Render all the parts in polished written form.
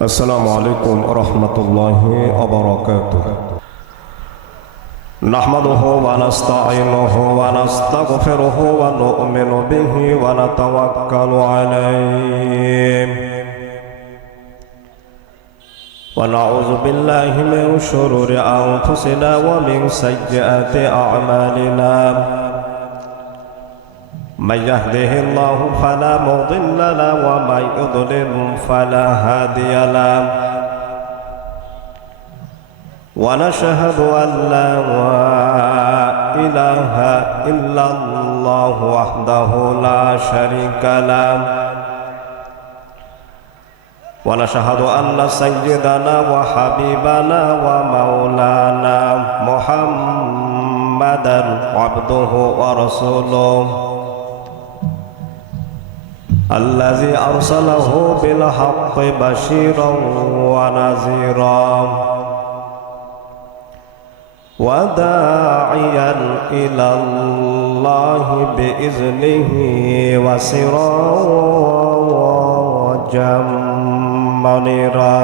السلام عليكم ورحمة الله وبركاته. نحمده ونستعينه ونستغفره ونؤمن به ونتوكل عليه ونعوذ بالله من شرور أنفسنا ومن سيئات أعمالنا. من يهده الله فلا مضل له ومن يضلل فلا هادي له. ونشهد أن لا إله إلا الله وحده لا شريك له. ونشهد أن سيدنا وحبيبنا ومولانا محمدا عبده ورسوله الذي أرسله بالحق بشيرا ونذيرا وداعيا إلى الله بإذنه وسراجا منيرا.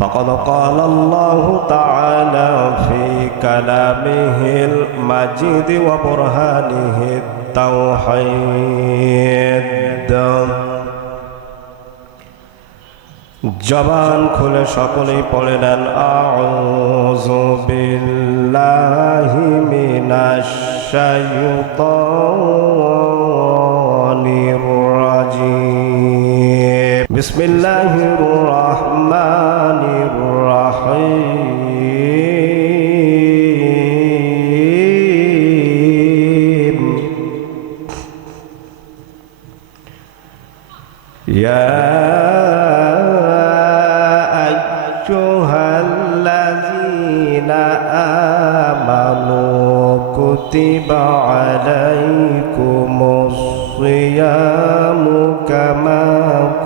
فقد قال الله تعالى في كلامه المجيد وبرهانه التوحيد. জবান খুলে সকলেই পড়ে নেন আউযু বিল্লাহি মিনাশ শাইতানির রাজিম। বিসমিল্লাহির রহমানির রহিম। ইয়া كتب عليكم الصيام كما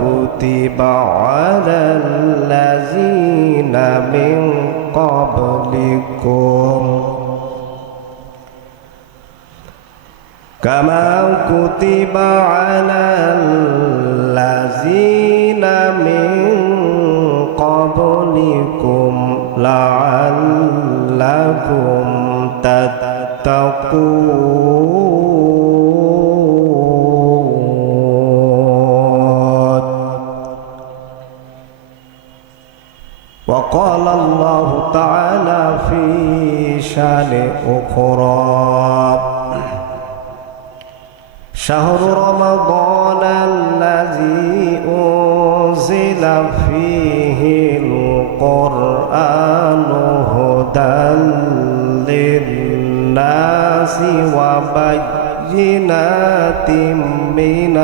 كتب على الذين من قبلكم كما كتب على الذين من قبلكم لعلكم تتقون. وقال الله تعالى في شان أخرى شهر رمضان الذي أنزل فيه القرآن هدى للناس وبينات من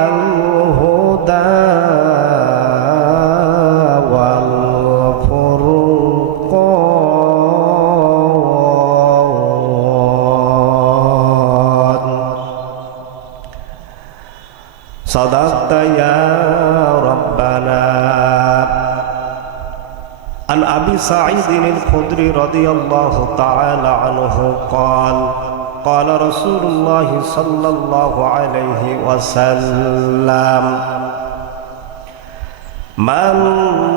الهدى والفرقان. صدقت يا ربنا. عن أبي سعيد الخدري رضي الله تعالى عنه قال قال رسول الله صلى الله عليه وسلم من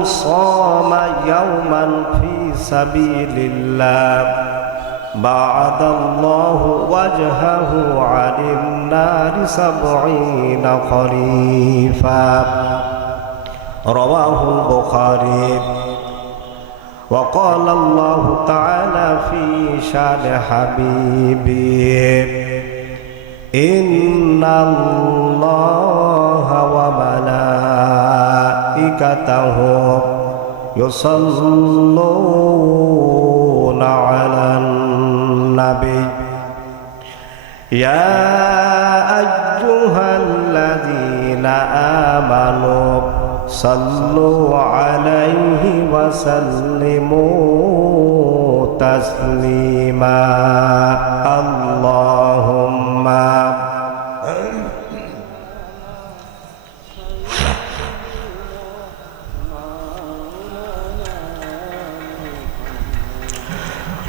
صام يوما في سبيل الله بعد الله وجهه عن النار 70 خريفا. رواه البخاري. وقال الله تعالى في شان حبيبه إن الله وملائكته يصلون على النبي يا أيها الذين آمنوا صلوا عليه وسلموا تسليما. اللهم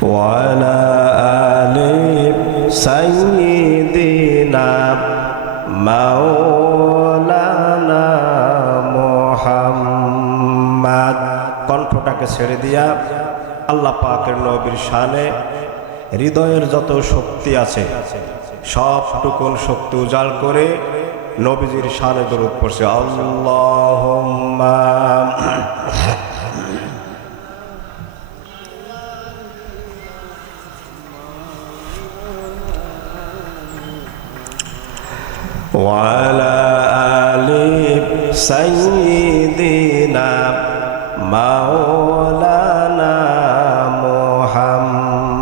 وعلى সাইয়্যিদিনা মাওলানা মুহাম্মদ। কণ্ঠটাকে ছেড়ে দিয়া আল্লাহ পাকের নবীর শানে হৃদয়ের যত শক্তি আছে সবটুকুন শক্তি উজাড় করে নবীজির শানে দরুদ পড়ছে। আল্লাহুম্মা ওয়ালা আলি সাইয়্যিদিনা মাওলানা মুহাম্মদ।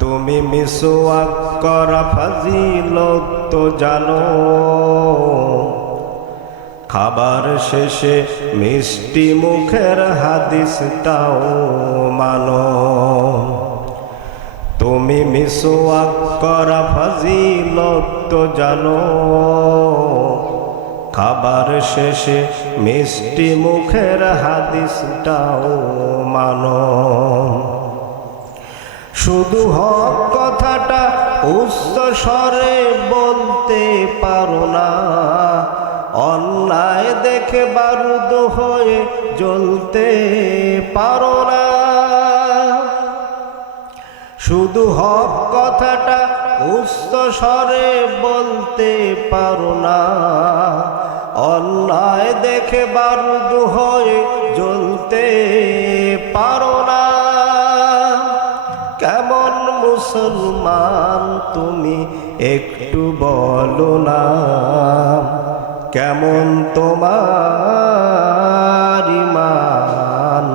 তুমি মিসওয়াক করা ফাজিলত তো জানো, খাবার শেষে মিষ্টি মুখের হাদিসটাও মানো। তুমি মিসওয়াক করা ফাজিলত তো জানো, খাবার শেষে মিষ্টি মুখের হাদিসটাও মানো। শুধু হক কথাটা উচ্চ স্বরে বলতে পারো না, অন্যায় দেখে বারুদ হয়ে জ্বলতে পারো না। শুধু হক কথাটা উচ্চ স্বরে বলতে পারো না, অন্যায় দেখে বারুদ হয়ে জ্বলতে পারো না। কেমন মুসলমান তুমি একটু বলো না, কেমন তোমার ঈমান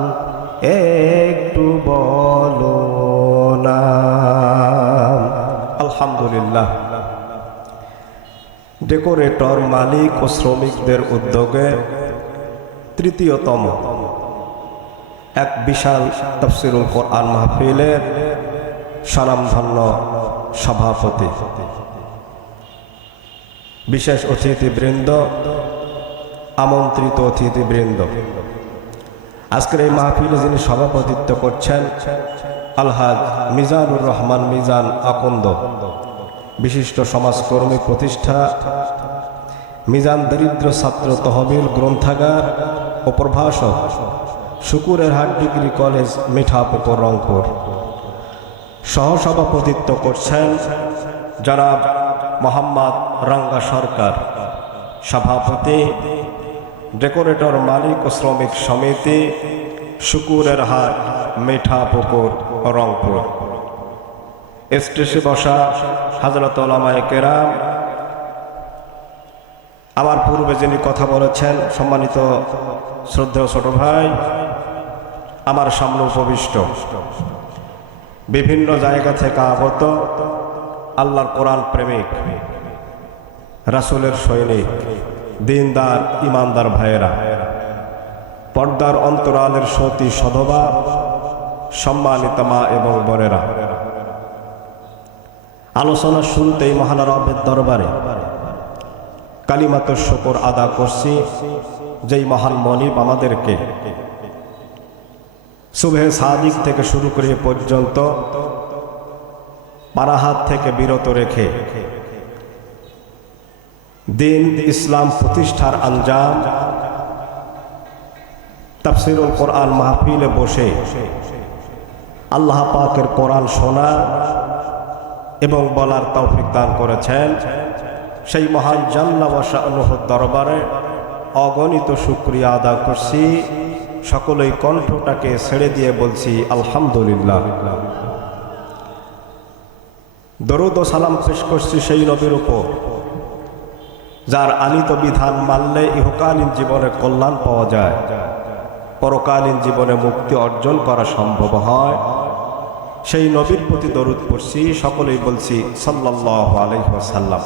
একটু বলো না। আলহামদুলিল্লাহ, ডেকোরেটর মালিক ও শ্রমিকদের উদ্যোগে তৃতীয়তম এক বিশাল তাফসীরুল কোরআন মাহফিলের স্বনামধন্য সভাপতি, বিশেষ অতিথিবৃন্দ, আমন্ত্রিত অতিথিবৃন্দ, আজকের এই মাহফিলে যিনি সভাপতিত্ব করছেন আলহাজ মিজানুর রহমান মিজান আকন্দ, বিশিষ্ট সমাজকর্মী, প্রতিষ্ঠা মিজান দরিদ্র ছাত্র তহবিল গ্রন্থাগার ও প্রভাষক, শুকুরের হাট ডিগ্রি কলেজ, মিঠাপুকুর, রংপুর। সহসভাপতিত্ব করছেন জনাব মোহাম্মদ রাঙ্গা সরকার, সভাপতি ডেকোরেটর মালিক ও শ্রমিক সমিতি, শুকুরের হাট, মিঠাপুকুর, রংপুর। স্টেজে বসা হযরত উলামায়ে কেরাম, আমার পূর্বে যিনি কথা বলেছেন সম্মানিত শ্রদ্ধেয় ছোট ভাই, আমার সামনে উপবিষ্ট বিভিন্ন জায়গা থেকে আগত আল্লাহর কোরআন প্রেমিক, রাসূলের সৈনিক, দিনদার ইমানদার ভাইয়েরা, পর্দার অন্তরালের সতী সধবা, সম্মানিত মা এবং বোনেরা, আলোচনা শুরুতেই মহান রবের দরবারে কালিমাতুশ শুকর আদা করছি, যেই মহান মনিব আমাদেরকে সুবহে সাদিক থেকে শুরু করে পর্যন্ত পানাহাত থেকে বিরত রেখে দিন ইসলাম প্রতিষ্ঠার আঞ্জাম তাফসীরুল কোরআন মাহফিলে বসে আল্লাহ পাকের কোরআন শোনা এবং বলার তৌফিক দান করেছেন, সেই মহান জাল্লা ওয়া শানুহুর দরবারে অগণিত শুকরিয়া আদা করছি। সকলেই কণ্ঠটাকে ছেড়ে দিয়ে বলছি আলহামদুলিল্লাহ। দরুদ ও সালাম পেশ করছি সেই নবীর উপর যার আনিত বিধান মানলে ইহকালীন জীবনে কল্যাণ পাওয়া যায়, পরকালীন জীবনে মুক্তি অর্জন করা সম্ভব হয়। সেই নবীর প্রতি দরুদ পড়ছি, সকলেই বলছি সাল্লাল্লাহু আলাইহি ওয়াসাল্লাম।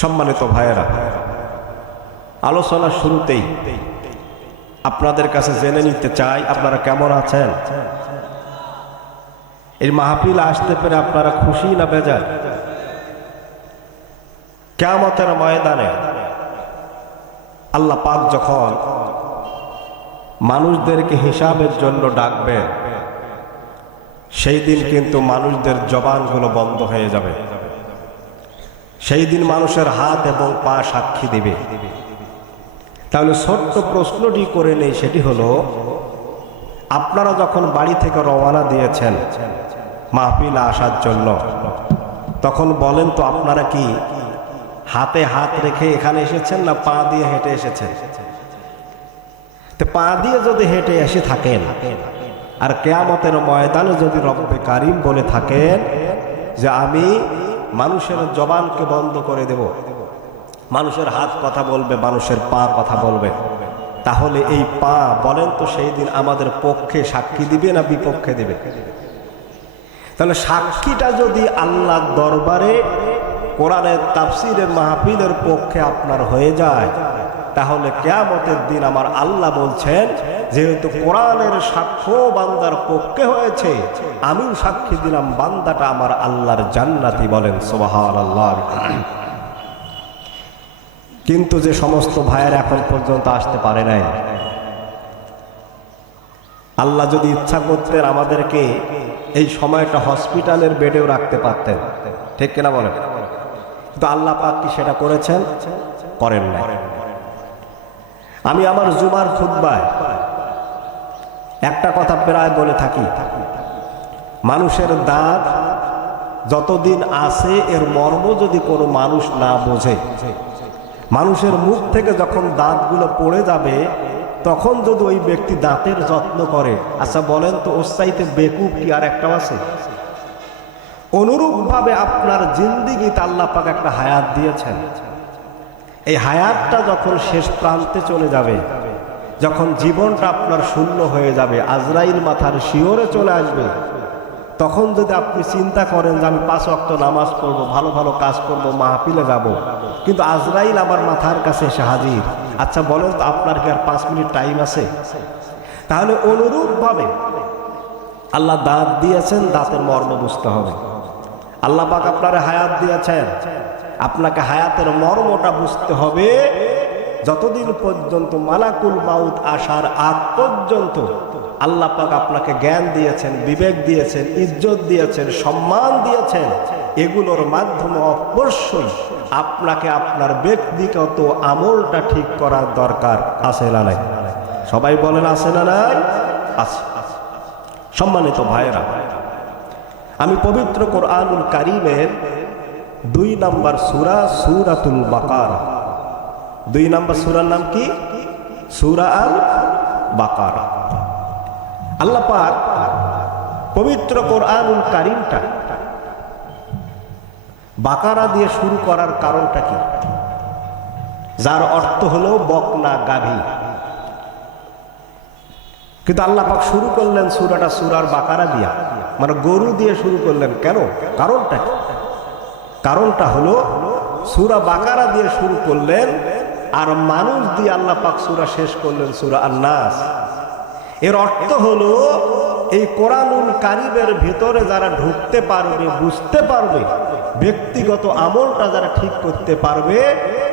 সম্মানিত ভাইয়েরা, আলোচনার শুরুতেই আপনাদের কাছে জেনে নিতে চাই আপনারা কেমন আছেন। এই মাহফিল আসতে পেরে আপনারা খুশি না বেজার? কিয়ামতের ময়দানে আল্লাহ পাক যখন মানুষদেরকে হিসাবের জন্য ডাকবেন, সেই দিন কিন্তু মানুষদের জবানগুলো বন্ধ হয়ে যাবে। সেই দিন মানুষের হাত এবং পা সাক্ষী দিবে। তাহলে ছোট্ট প্রশ্নটি করে নেই, সেটি হলো, আপনারা যখন বাড়ি থেকে রওনা দিয়েছেন মাহফিলে আসার জন্য, তখন বলেন তো আপনারা কি হাতে হাত রেখে এখানে এসেছেন না পা দিয়ে হেঁটে এসেছেন? তো পা দিয়ে যদি হেঁটে এসে থাকেন আর কিয়ামতের ময়দানে যদি রব্বে কারিম বলে থাকেন যে আমি মানুষের জবানকে বন্ধ করে দেব, মানুষের হাত কথা বলবে, মানুষের পা কথা বলবে, তাহলে এই পা বলেন তো সেই দিন আমাদের পক্ষে সাক্ষী দিবে না বিপক্ষে দিবে? তাহলে সাক্ষীটা যদি আল্লাহর দরবারে কোরআনের তাফসীরের মাহফিলের পক্ষে আপনার হয়ে যায়, তাহলে কিয়ামতের দিন আমার আল্লাহ বলছেন, যেহেতু কোরআনের সাক্ষ্য বান্দার পক্ষে হয়েছে, আমিও সাক্ষী দিলাম বান্দাটা আমার আল্লাহর জান্নাতি। বলেন সুবহানাল্লাহ। কিন্তু যে সমস্ত ভাইয়েরা এখন পর্যন্ত আসতে পারে নাই, আল্লাহ যদি ইচ্ছা করতেন আমাদেরকে এই সময়টা হসপিটালের বেডেও রাখতে পারতেন, ঠিক কিনা বলেন? কিন্তু আল্লাহ পাক কি সেটা করেছেন? করেন না। আমি আমার জুমার খুতবায় একটা কথা প্রায় বলে থাকি, মানুষের দাঁত যতদিন আছে এর মর্ম যদি কোনো মানুষ না বোঝে, মানুষের মুখ থেকে যখন দাঁতগুলো পড়ে যাবে তখন যদি ওই ব্যক্তি দাঁতের যত্ন করে, আচ্ছা বলেন তো ওর চাইতে বেকুব কি আর একটা আছে? অনুরূপভাবে আপনার জিন্দেগিতে আল্লাহ পাক একটা হায়াত দিয়েছেন। এই হায়াতটা যখন শেষ প্রান্তে চলে যাবে, যখন জীবনটা আপনার শূন্য হয়ে যাবে, আজরাইল মাথার শিওরে চলে আসবে, তখন যদি আপনি চিন্তা করেন যে আমি 5 ওয়াক্ত নামাজ পড়বো, ভালো ভালো কাজ করবো, মাহফিলে যাব, কিন্তু আজরাইল আমার মাথার কাছে এসে হাজির, আচ্ছা বলেন তো আপনার কি আর 5 মিনিট টাইম আছে? তাহলে অনুরূপভাবে আল্লাহ দাঁত দিয়েছেন, দাঁতের মর্ম বুঝতে হবে। আল্লাহ পাক আপনার হায়াত দিয়েছেন, আপনাকে হায়াতের মর্মটা বুঝতে হবে। যতদিন পর্যন্ত মালাকুল মাউত আসার আগ পর্যন্ত আল্লাহ পাক আপনাকে জ্ঞান দিয়েছেন, বিবেক দিয়েছেন, ইজ্জত দিয়েছেন, সম্মান দিয়েছেন, এগুলোর মাধ্যমে অবশ্যই আপনাকে আপনার ব্যক্তিগত আমলটা ঠিক করার দরকার আছে না নাই? সবাই বলেন আছে না নাই? আছে। সম্মানিত ভাইরা, আমি পবিত্র কোরআনুল কারীমের 2 নম্বর সূরা সূরাতুল বাকারা, 2 নম্বর সূরার নাম কি? সূরা আল বাকারা। আল্লাহ পাক পবিত্র কোরআনুল কারীমটা বাকারা দিয়ে শুরু করার কারণটা কি? যার অর্থ হলো বকনা গাভী, কিন্তু আল্লাহ পাক শুরু করলেন সূরাটা সূরার বাকারা দিয়া, মানে গরু দিয়ে শুরু করলেন। কেন? কারণটা কি? কারণটা হলো সূরা বাকারা দিয়ে শুরু করলেন আর মানুষ দিয়ে আল্লাহ পাক সূরা শেষ করলেন সূরা আন-নাস। এর অর্থ হলো এই কোরআনুল কারীমের ভিতরে যারা ঢুকতে পারবে, বুঝতে পারবে, ব্যক্তিগত আমলটা যারা ঠিক করতে পারবে,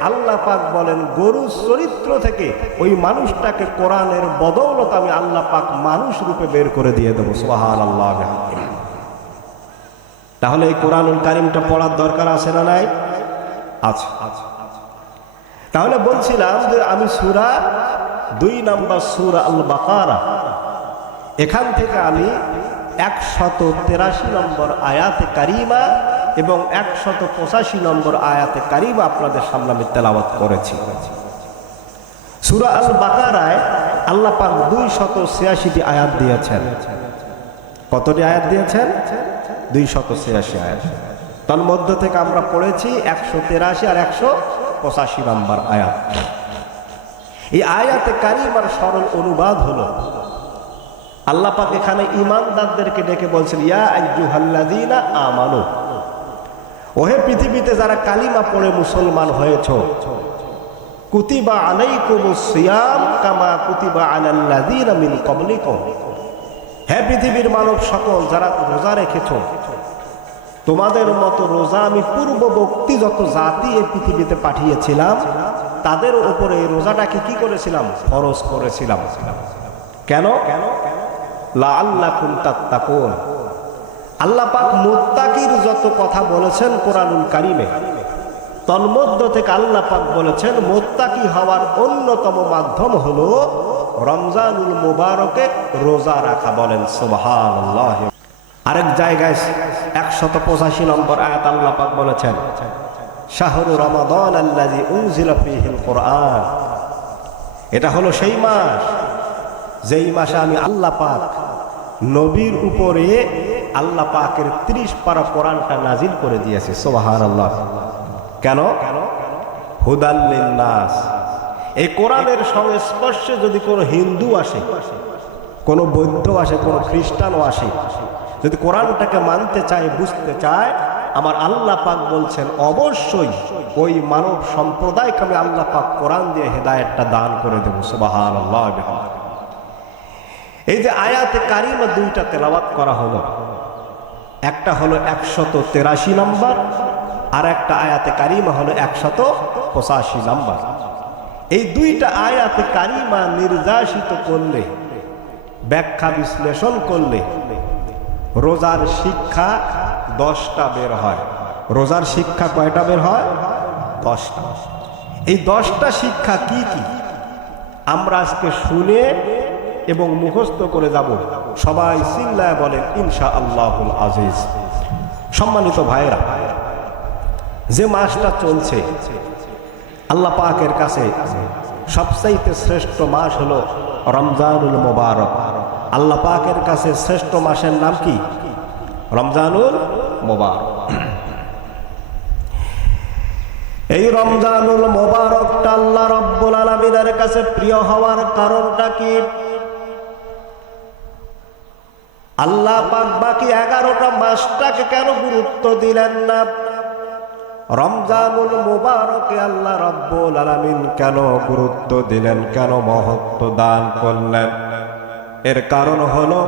আল্লাহ পাক বলেন গরুর চরিত্র থেকে ওই মানুষটাকে কোরআনের বদৌলত আমি আল্লাহ পাক মানুষ রূপে বের করে দিয়ে দেবো। সুবহানাল্লাহ। তাহলে এই কোরআনুল কারীমটা পড়ার দরকার আছে না নাই? আছে। তাহলে বলছিলাম যে আমি সূরা 2 নম্বর সূরা আল বাকারা, এখান থেকে আমি 183 নম্বর আয়াতে কারিমা এবং 185 নম্বর আয়াতে কারিমা আপনাদের সামনে আমি তেলাওয়াত করেছি। সূরা আল বাকারায় আল্লাহ পাক 286টি আয়াত দিয়েছেন। কতটি আয়াত দিয়েছেন? 286 আয়াত। তার মধ্য থেকে আমরা পড়েছি 183 আর 185 নম্বর আয়াত। এই আয়াতে কারিমার সরল অনুবাদ হলো, আল্লাহ পাক এখানে ঈমানদারদেরকে ডেকে বলছেন, ইয়া আইয়ুহাল্লাযীনা আমানু, ওহে পৃথিবীতে যারা কালিমা পড়ে মুসলমান হয়েছো, কুতিবা আলাইকুমুস সিয়াম কামা কুতিবা আলাল্লাযীনা মিন ক্বাবলিকুম, হে পৃথিবীর মানব সকল যারা রোজা রেখেছো, তোমাদের মতো রোজা আমি পূর্ববর্তী যত জাতি এই পৃথিবীতে পাঠিয়েছিলাম তাদের উপরে এই রোজাটাকে কি করেছিলাম? ফরজ করেছিলাম। কেন? লাআল্লাকুম তাত্তাকুন, আল্লাহ পাক মুত্তাকির যত কথা বলেছেন কোরআনুল কারিমে, তন্মধ্য থেকে আল্লাহ পাক বলেছেন মুত্তাকি হওয়ার অন্যতম মাধ্যম হলো রমজানুল মুবারকে রোজা রাখা। বলেন সুবহানাল্লাহ। আরেক জায়গায় 185 নম্বর আয়াত আল্লাহ পাক বলেছেন শাহরু রমাদান আল্লাযী উনজিলা ফীহিল কুরআন। এটা হলো সেই মাস যেই মাসে আমি আল্লাহ পাক নবীর উপরে আল্লাহ পাকের 30 পারা কোরআনটা নাজিল করে দিয়েছে। সুবহানাল্লাহ। কেন? হুদাল লিন্নাস। এই কোরআনের সংস্পর্শে যদি কোনো হিন্দু আসে, কোনো বৌদ্ধ আসে, কোনো খ্রিস্টানও আসে, যদি কোরআনটাকে মানতে চায়, বুঝতে চায়, আমার আল্লাহ পাক বলছেন অবশ্যই ওই মানব সম্প্রদায়কে আমি আল্লাহ পাক কোরআন দিয়ে হেদায়েতটা দান করে দেব। সুবহানাল্লাহ। এই যে আয়াতে কারিমা দুইটা তেলাওয়াত করা হলো, একটা হলো 183 নম্বর, আর একটা আয়াতে কারিমা হলো 185 নম্বর। এই দুইটা আয়াতে কারিমা নির্যাসিত করলে, ব্যাখ্যা বিশ্লেষণ করলে রোজার শিক্ষা 10টা বের হয়। রোজার শিক্ষা কয়টা বের হয়? 10টা। এই 10টা শিক্ষা কি কি আমরা আজকে শুনে এবং মুখস্থ করে যাব। সবাই চিল্লায় বলেন ইনশাআল্লাহুল আজিজ। সম্মানিত ভাইরা, যে মাসটা চলছে আল্লাহ পাকের কাছে সবচাইতে শ্রেষ্ঠ মাস হলো রমজানুল মুবারক। আল্লাহ পাকের কাছে শ্রেষ্ঠ মাসের নাম কি? রমজানুল মুবারক। এই রমজানুল মুবারকটা আল্লাহ রাব্বুল আলামিনের কাছে প্রিয় হওয়ার কারণটা কি? আল্লাহ পাক বাকি 11টা মাসটাকে কেন গুরুত্ব দিলেন না? রমজানুল মুবারকে আল্লাহ রাব্বুল আলামিন কেন গুরুত্ব দিলেন, কেন মহত্ব দান করলেন? এর কারণ হলো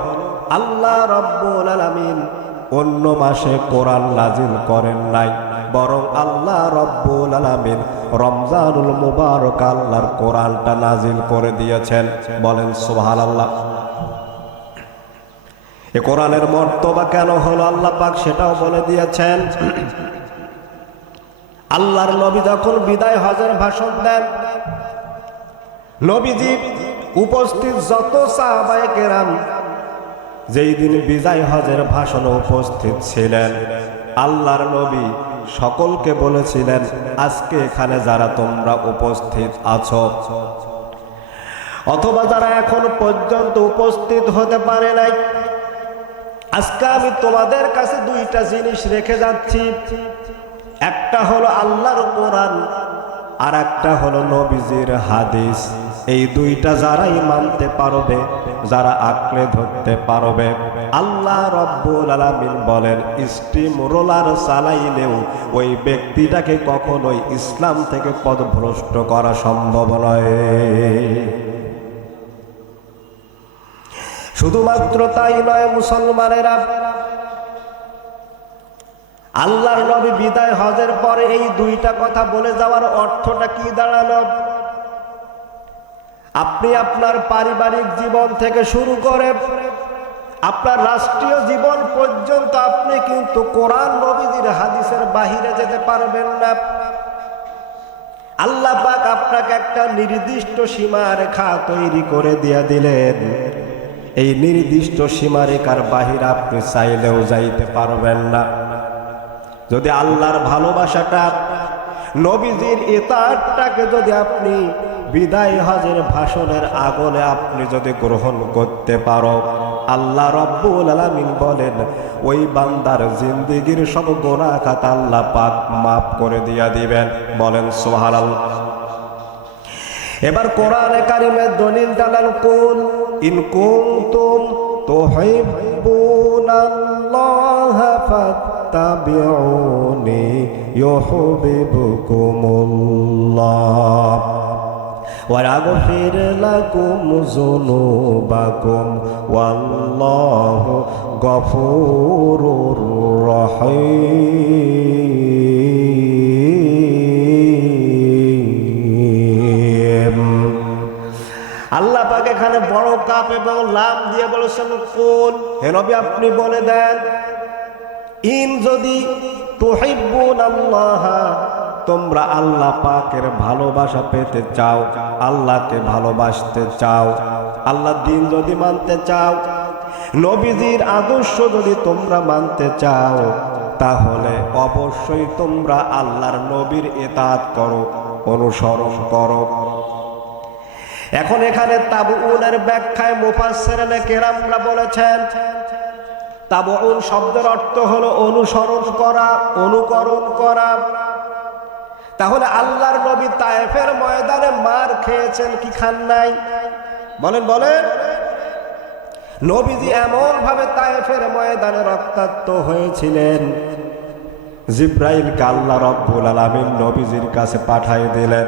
আল্লাহ রাব্বুল আলামিন অন্য মাসে কোরআন নাজিল করেন নাই, বরং আল্লাহ রাব্বুল আলামিন রমজানুল মুবারক আল্লাহর কোরআনটা নাজিল করে দিয়েছেন। বলেন সুবহানাল্লাহ। এই কোরআনের মর্তবা কেন হলো আল্লাহ পাক সেটাও বলে দিয়েছেন। আল্লাহর নবী যখন বিদায় হজের ভাষণ দেন, নবীজি উপস্থিত যত সাহাবায়ে কেরাম যেই দিন বিদায় হজের ভাষণে উপস্থিত ছিলেন, আল্লাহর নবী সকলকে বলেছিলেন আজকে এখানে যারা তোমরা উপস্থিত আছো অথবা যারা এখন পর্যন্ত উপস্থিত হতে পারে নাই, আজকে আমি তোমাদের কাছে দুইটা জিনিস রেখে যাচ্ছি। একটা হলো আল্লাহর কোরআন, আর একটা হলো নবীজির হাদিস। এই দুইটা যারাই মানতে পারবে, যারা আঁকড়ে ধরতে পারবে, আল্লাহ রাব্বুল আলামিন বলেন স্টিম রোলার চালাইলেও ওই ব্যক্তিটাকে কখনোই ইসলাম থেকে পদভ্রষ্ট করা সম্ভব নয়। শুধুমাত্র তাই নয় মুসলমানেরা, আল্লাহর নবী বিদায় হজের পরে এই দুইটা কথা বলে যাওয়ার অর্থটা কি দাঁড়ালো? আপনি আপনার পারিবারিক জীবন থেকে শুরু করে আপনার রাষ্ট্রীয় জীবন পর্যন্ত আপনি কিন্তু কোরআন নবীজির হাদিসের বাহিরে যেতে পারবেন না। আল্লাহ পাক আপনাকে একটা নির্দিষ্ট সীমারেখা তৈরি করে দিয়ে দিলেন। এই নির্দিষ্ট সীমারেখার বাহিরে আপনি চাইলেও যাইতে পারবেন না। যদি আল্লাহর ভালোবাসাটা, নবীজির ইতাআতটাকে যদি আপনি বিদায় হজের ভাষণের আগলে আপনি যদি গ্রহণ করতে পারো, আল্লাহ রাব্বুল আলামিন বলেন ওই বান্দার জিন্দেগীর সব গুনাহ খাতা আল্লাহ পাক মাফ করে দিয়া দিবেন। বলেন সুবহানাল্লাহ। এবার কোরআনে কারিমের দলিল জানান, কুল ইন কুনতুম তুহিব্বুনাল্লাহ ফাত্তাবিউনি ইউহিব্বুকুমুল্লাহ ওয়া ইয়াগফির লাকুম যুনুবাকুম ওয়াল্লাহু গফুরুর রহিম। আল্লাহ পাক এখানে বড় কাপ এবং লাম দিয়ে বলেছেন কুল, হে নবী আপনি বলে দেন। ইন যদি তুহিব্বুনাল্লাহ, তোমরা আল্লাহ পাকের ভালোবাসা পেতে চাও, আল্লাহকে ভালোবাসতে চাও, আল্লাহর দিন যদি মানতে চাও, নবীজির আদর্শ যদি তোমরা মানতে চাও, তাহলে অবশ্যই তোমরা আল্লাহর নবীর ইতাআত করো, অনুসরণ করো। এখন এখানে তাবউনের ব্যাখ্যায় মুফাসসিরিনে কেরামরা বলেছেন, তাবউন শব্দের অর্থ হলো অনুসরণ করা, অনুকরণ করা। তাহলে আল্লাহর নবী তায়েফের ময়দানে মার খেয়েছেন কি খান নাই? বলেন বলেন। নবীজি এমন ভাবে তায়েফের ময়দানে রক্তাক্ত হয়েছিলেন, জিব্রাইলকে আল্লাহ রাব্বুল আলামিন নবীজির কাছে পাঠিয়ে দিলেন।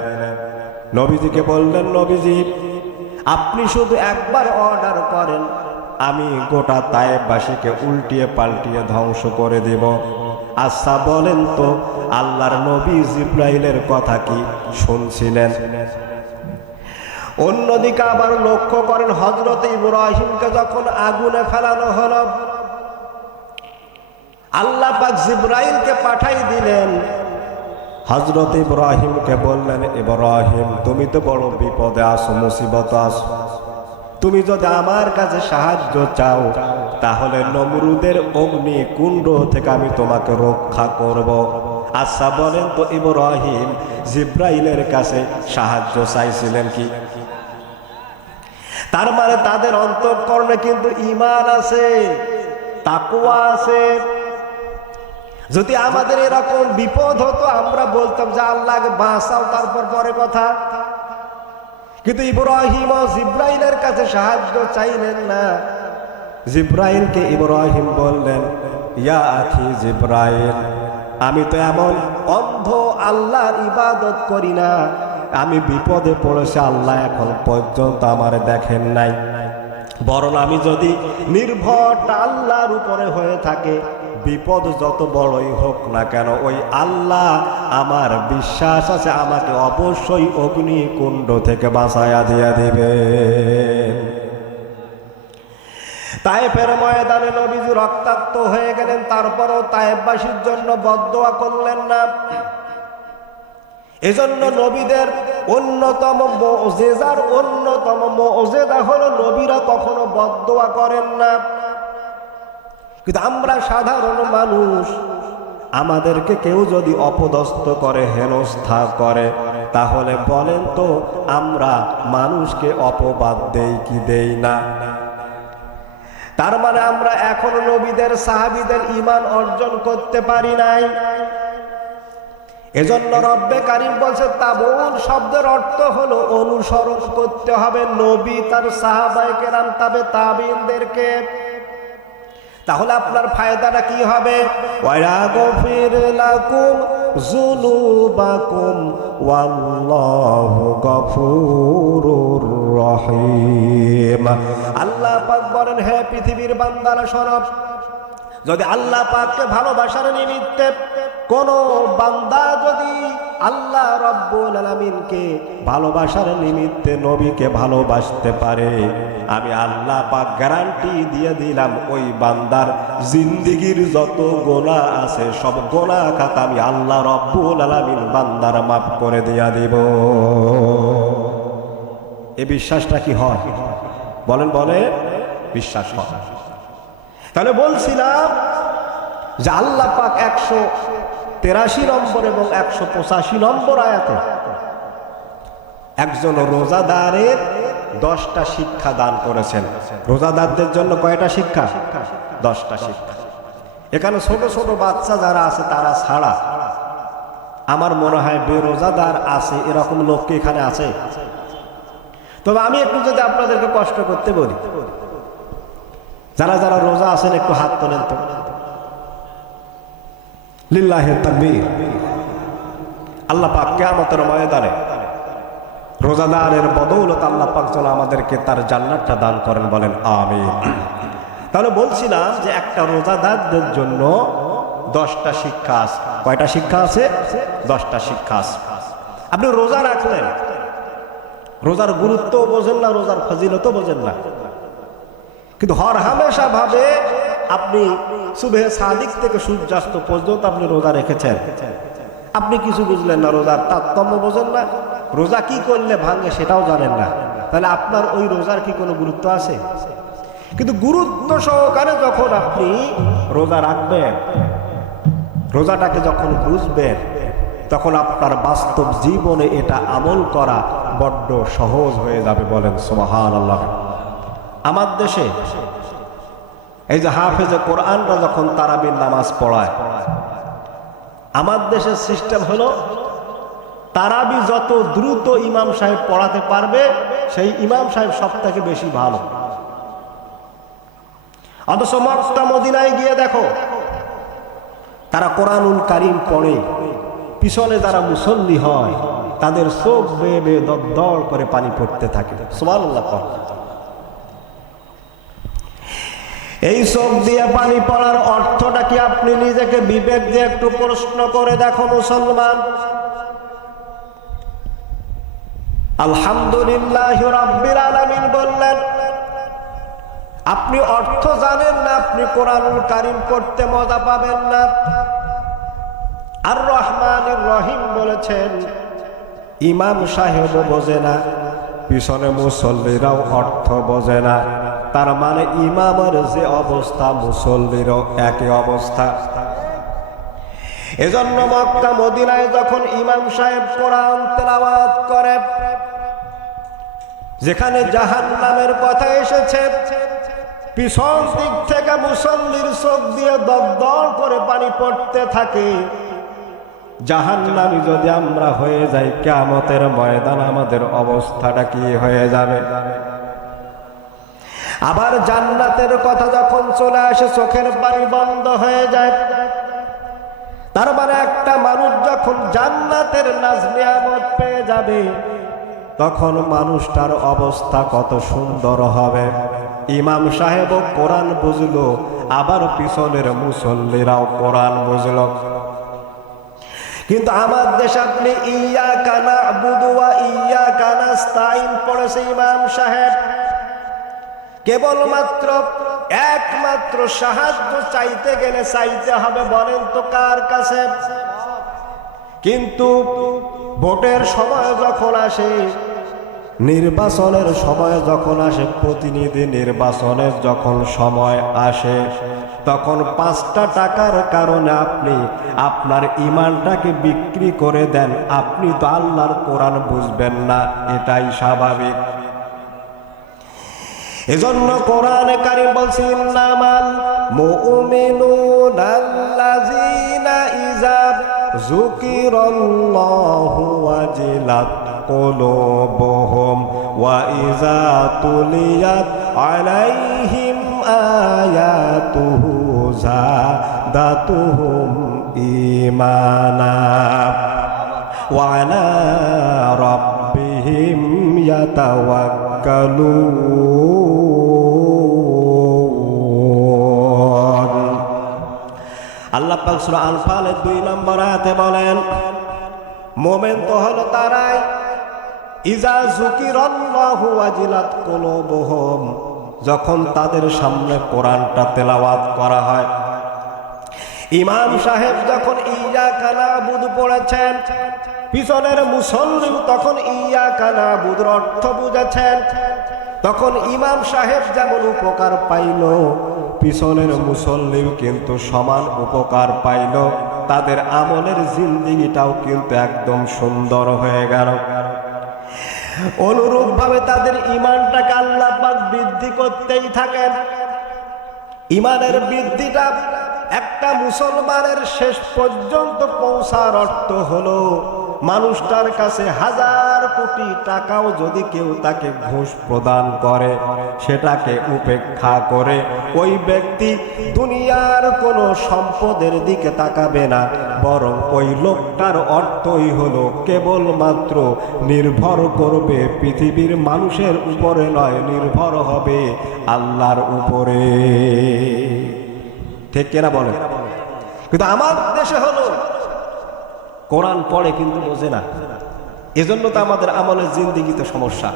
নবীজিকে বললেন, নবীজি আপনি শুধু একবার অর্ডার করেন, আমি গোটা তায়েফবাসীকে উল্টিয়ে পাল্টিয়ে ধ্বংস করে দেব। আচ্ছা বলেন তো, আল্লাহর নবী জিব্রাইলের কথা কি শুনছিলেন? অন্যদিকে আবার লক্ষ্য করেন, হযরত ইব্রাহিমকে যখন আগুনে ফেলানো হলো, আল্লাহ পাক জিব্রাইলকে পাঠাই দিলেন। হযরত ইব্রাহিমকে বললেন, ইব্রাহিম তুমি তো বড় বিপদে আছো, মুসিবত আছো, তুমি যদি আমার কাছে সাহায্য চাও, তাহলে নমরুদের অগ্নি কুণ্ড থেকে আমি তোমাকে রক্ষা করব। আচ্ছা বলেন তো, ইব্রাহিম জিব্রাইলের কাছে সাহায্য চাইছিলেন কি? তার মানে তাদের অন্তঃকরণে কিন্তু ঈমান আছে, তাকওয়া আছে। যদি আমাদের এরকম বিপদ হতো, আমরা বলতাম যে আল্লাহকে বাঁচাও, তারপর পরে কথা। কিন্তু ইব্রাহিম ও জিব্রাইলের কাছে সাহায্য চাইলেন না। জিব্রাইলকে ইব্রাহিম বললেন, ইয়া আখি জিব্রাইল, আমি তো এমন অন্ধ আল্লাহর ইবাদত করি না, আমি বিপদে পড়েছি, আল্লাহ এখন পর্যন্ত আমার দেখেন নাই। বরং আমি যদি নির্ভর আল্লাহর উপরে হয়ে থাকে, বিপদ যত বড়ই হোক না কেন, ওই আল্লাহ আমার বিশ্বাস আছে আমাকে অবশ্যই অগ্নিকুণ্ড থেকে বাঁচায়া দিয়ে দিবে। তায়েফের ময়দানে নবীজি রক্তাক্ত হয়ে গেলেন, তারপরও তায়েফবাসীর জন্য বদদোয়া করলেন না। এজন্য নবীদের অন্যতম মুজিজার অন্যতম মুজিজা হলো নবীরা কখনো বদদোয়া করেন না। কিন্তু আমরা সাধারণ মানুষ, আমাদেরকে কেউ যদি অপদস্থ করে, হেনস্থা করে, তাহলে বলেন তো আমরা মানুষকে অপবাদ দেই কি দেই না? তার মানে আমরা এখনো নবীদের সাহাবীদের ঈমান অর্জন করতে পারি নাই। এজন্য রব্বে কারীম বলছে, তাবউন শব্দের অর্থ হলো অনুসরণ করতে হবে নবী, তার সাহাবায়ে কেরাম, তাবে তাবিঈনদেরকে। তাহলে আপনার ফায়দাটা কি হবে? ওয়ায়াগফির লাকুম যুনুবাকুম ওয়াল্লাহু গফুরুর রহিম। আল্লাহ পাক বলেন, হে পৃথিবীর বান্দারা শোনো, যদি আল্লাহ পাককে ভালোবাসার নিমিত্তে কোন বান্দা যদি আল্লাহ রাব্বুল আলামিনকে ভালোবাসার নিমিত্তে নবীকে ভালোবাসতে পারে, আমি আল্লাহ পাক গ্যারান্টি দিয়ে দিলাম, ওই বান্দার জিন্দেগীর যত গুনাহ আছে সব গুনাহ খাতা আমি আল্লাহ রাব্বুল আলামিন বান্দার মাফ করে দিয়া দিব। এই বিশ্বাসটা কি হয়? বলেন বলে বিশ্বাস হয়। তাহলে বলছিলাম যে আল্লাহ পাক 183 নম্বর এবং 185 নম্বর আয়াতে একজন রোজাদারের 10টা শিক্ষা দান করেছেন। রোজাদারদের জন্য কয়টা শিক্ষা? 10টা শিক্ষা। এখানে ছোট ছোট বাচ্চা যারা আছে তারা ছাড়া আমার মনে হয় বেরোজাদার আছে এরকম লোক কি এখানে আছে? তবে আমি একটু যদি আপনাদেরকে কষ্ট করতে বলি, যারা যারা রোজা আছেন একটু হাত তোলেন তো। লিল্লাহি তাকবীর। আল্লাহ পাক কিয়ামতের ময়দানে রোজাদারের বদৌলত আল্লাহ পাক যেন আমাদেরকে তার জান্নাতটা দান করেন, বলেন আমিন। তাহলে বলছিলাম যে একটা রোজাদারদের জন্য 10টা শিক্ষা আছে। কয়টা শিক্ষা আছে? 10টা শিক্ষা আছে। আপনি রোজা রাখলেন, রোজার গুরুত্ব বোঝেন না, রোজার ফজিলতও বোঝেন না, কিন্তু হর হামেশা ভাবে আপনি সুবহে সাদিক থেকে সূর্যাস্ত পর্যন্ত আপনি রোজা রেখেছেন, আপনি কিছু বুঝলেন না, রোজার তারতম্য বোঝেন না, রোজা কি করলে ভাঙে সেটাও জানেন না, তাহলে আপনার ওই রোজার কি কোনো গুরুত্ব আছে? কিন্তু গুরুত্ব সহকারে যখন আপনি রোজা রাখবেন, রোজাটাকে যখন বুঝবেন, তখন আপনার বাস্তব জীবনে এটা আমল করা বড্ড সহজ হয়ে যাবে। বলেন সুবহানাল্লাহ। আমার দেশে এই যে হাফেজে কোরআনরা যখন তারাবির নামাজ পড়ায়, আমার দেশের সিস্টেম হলো তারাবি যত দ্রুত ইমাম সাহেব পড়াতে পারবে সেই ইমাম সাহেব সব থেকে বেশি ভালো। অথচ মক্কা মদিনায় গিয়ে দেখো তারা কোরআনুল কারীম পড়ে, পিছনে যারা মুসল্লি হয় তাদের চোখ বেয়ে বেয়ে দরদর করে পানি পড়তে থাকে। সুবহানাল্লাহ। এই চোখ দিয়ে পানি পড়ার অর্থটা কি আপনি নিজেকে বিবেক দিয়ে একটু প্রশ্ন করে দেখো মুসলমান। আলহামদুলিল্লাহ রাব্বিল আলামিন বললেন, আপনি অর্থ জানেন না, আপনি কোরআনুল কারীম পড়তে মজা পাবেন না। আর রহমানির রহিম বলেছেন, ইমাম সাহেবও বোঝে না, পিছনে মুসল্লিরাও অর্থ বোঝে না, তার মানে ইমামের যে অবস্থা মুসল্লিরও একই অবস্থা। এজন্য মক্কা মদিনায় যখন ইমাম সাহেব কোরআন তেলাওয়াত করে, যেখানে জাহান্নামের কথা এসেছে, পিছন দিক থেকে মুসল্লির চোখ দিয়ে দরদর করে পানি পড়তে থাকে। জাহান্নামী যদি আমরা হয়ে যাই, কিয়ামতের ময়দান আমাদের অবস্থাটা কি হয়ে যাবে? আবার জান্নাতের কথা যখন চলে আসে, চোখের পানি বন্ধ হয়ে যায়। তার মানে একটা মানুষ যখন জান্নাতের নাজ নিয়ামত পেয়ে যাবে, তখন মানুষটার অবস্থা কত সুন্দর হবে। ইমাম সাহেবও কোরআন বুঝলো, আবার পিছনের মুসল্লিরাও কোরআন বুঝলো। কিন্তু আমার দেশে আপনি ইয়্যাকা না'বুদু ওয়া ইয়্যাকা নাস্তাঈন পড়েছে ইমাম সাহেব, কেবলমাত্র একমাত্র সাহায্য চাইতে গেলে চাইতে হবে বলেন তো কার কাছে? কিন্তু ভোটের সময় যখন আসে, নির্বাচনের সময় যখন আসে, প্রতিনিধি নির্বাচনের যখন সময় আসে, তখন 5টা টাকার কারণে আপনি আপনার ঈমানটাকে বিক্রি করে দেন। আপনি তো আল্লাহর কোরআন বুঝবেন না, এটাই স্বাভাবিক। এজন্য কোরআনে কারীম বলছে, ইন্নামাল মুমিনুনা আল্লাযীনা ইযা যুকিরাল্লাহু ওয়াজিলাত কুলুবুহুম ওয়া ইযা তুলিয়াত আলাইহিম আয়াতুহু যাদাতুহুম ঈমানা ওয়া আলা রাব্বিহিম ইয়াতাওয়াক্কালুন। আল্লাহ পাক সূরা আনফালের 2 নম্বর আয়াতে বলেন, মুমিন তো হলো তারাই ইজা যুকিরাল্লাহু ওয়াজিলাত কুলুবুহুম, যখন তাদের সামনে কোরআনটা তেলাওয়াত করা হয়। ইমাম সাহেব যখন ইয়্যাকা না'বুদু পড়েছেন, পিছনের মুসল্লিও তখন ইয়্যাকা না'বুদুর অর্থ বুঝেছেন, তখন ইমাম সাহেব যেমন উপকার পাইল, পিছনের মুসল্লিও কিন্তু সমান উপকার পাইল। তাদের আমলের জিন্দেগিটাও কিন্তু একদম সুন্দর হয়ে গেল। অনুরূপভাবে তাদের ঈমানটাকে আল্লাহ পাক বৃদ্ধি করতেই থাকেন। ঈমানের বৃদ্ধিটা একটা মুসলমানের শেষ পর্যন্ত পৌঁছার অর্থ হলো, মানুষটার কাছে 1000 কোটি টাকাও যদি কেউ তাকে ঘুষ প্রদান করে, সেটাকে উপেক্ষা করে ওই ব্যক্তি দুনিয়ার কোনো সম্পদের দিকে তাকাবে না, বরং ওই লোকটার অর্থই হলো কেবলমাত্র নির্ভর করবে পৃথিবীর মানুষের উপরে নয়, নির্ভর হবে আল্লাহর উপরে। ঠিক কিনা বলেন? কিন্তু আমার দেশে হলো কোরআন পড়ে কিন্তু বোঝে না, এজন্য তো আমাদের আমলের জিন্দেগিতে সমস্যা।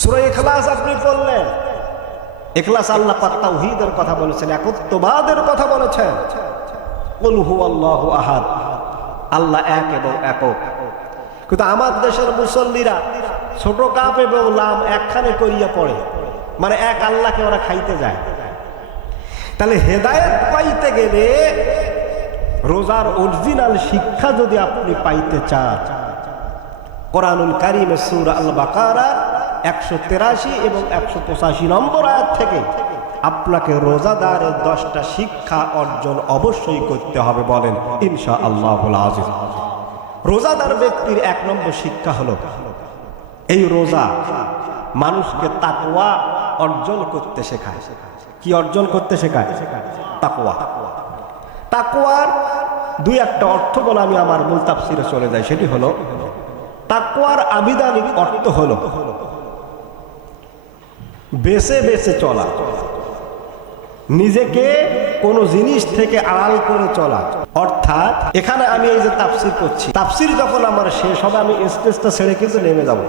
সূরা ইখলাস আপনি পড়লেন, ইখলাস আল্লাহ পাক তাওহীদের কথা বলেছেন, একত্ববাদের কথা বলেছেন। কুল হুয়াল্লাহু আহাদ, আল্লাহ এক এবং একক। কিন্তু আমার দেশের মুসল্লিরা ছোট কাপ এবং লাম একখানে করিয়া পড়ে, মানে এক আল্লাহকে ওরা খাইতে যায়। তাহলে হেদায়েত পাইতে গেলে রোজার অরিজিনাল শিক্ষা যদি আপনি পাইতে চান, কোরআনুল কারীমের সূরা আল বাকারা 183 এবং 185 নম্বর আয়াত থেকে আপনাকে রোজাদারের 10টা শিক্ষা অর্জন অবশ্যই করতে হবে। বলেন ইনশাআল্লাহুল আজিজ। রোজাদার ব্যক্তির 1 নম্বর শিক্ষা হলো, এই রোজা মানুষকে তাকওয়া অর্জন করতে শেখায়। কি অর্জন করতে শেখায়? তাকওয়া। তাকওয়ার 2-1টা অর্থ বলে আমি আমার মূল তাফসিরে চলে যাই। সেটি হলো, তাকওয়ার আবিধানিক অর্থ হলো বেছে বেছে চলা, নিজেকে কোনো জিনিস থেকে আড়াল করে চলা। অর্থাৎ এখানে আমি এই যে তাফসির করছি, তাফসির যখন আমার শেষ হবে আমি স্টেজটা ছেড়ে কিন্তু নেমে যাব।